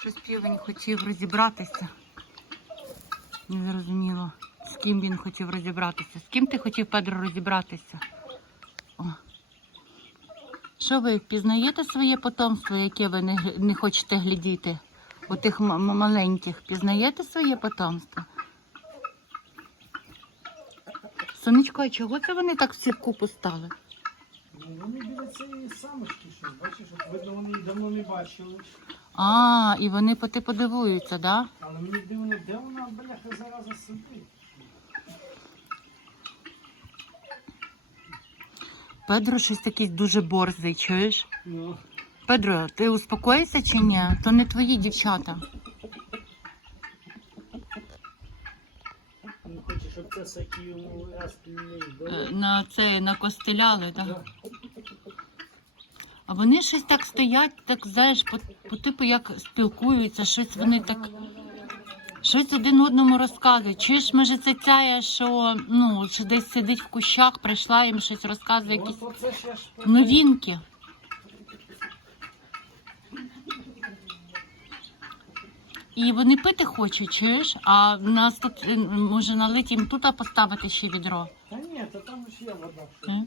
Щось півень хотів розібратися. Не зрозуміло, з ким він хотів розібратися. З ким ти хотів, Педро, розібратися? О. Що ви впізнаєте своє потомство, яке ви не, не хочете глядіти? У тих маленьких. Пізнаєте своє потомство? Сонечко, а чого це вони так всі вкупу стали? Ну, вони біля цієї самочки щось, бачиш, от видно, вони давно не бачили. А, і вони по типу дивуються, да? Але мені дивно, де вона, бляха, зараза сидить. Педро щось такий дуже борзий, чуєш? Ну, Педро, ти успокоїшся чи ні? То не твої дівчата. він хоче, щоб це сакі йому раз не. На це накостеляли, так? Да. А вони щось так стоять, так знаєш, по, по типу як спілкуються, щось вони так. Щось один одному розказують. Чуєш, може, це ця, що ну, що десь сидить в кущах, прийшла їм щось розказує, якісь новинки. І вони пити хочуть, чуєш? А в нас тут е, може налити їм тут поставити ще відро. Та ні, то там ж є вода.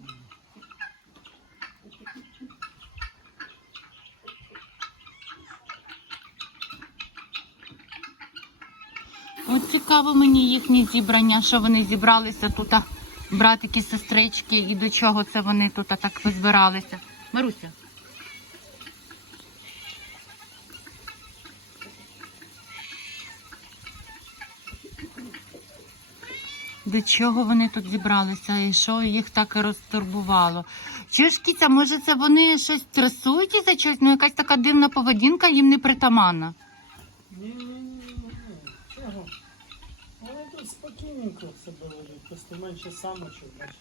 От цікаво мені їхні зібрання, що вони зібралися тут, братики, сестрички, і до чого це вони тут так позбиралися. Маруся. До чого вони тут зібралися і що їх так розтурбувало? Кіця, може це вони щось трясують із-за чогось? Ну якась така дивна поведінка їм не притаманна. Ні, ні, ні, ні, чого? Вони тут спокійненько себе ведуть, просто менше самочок, бачиш.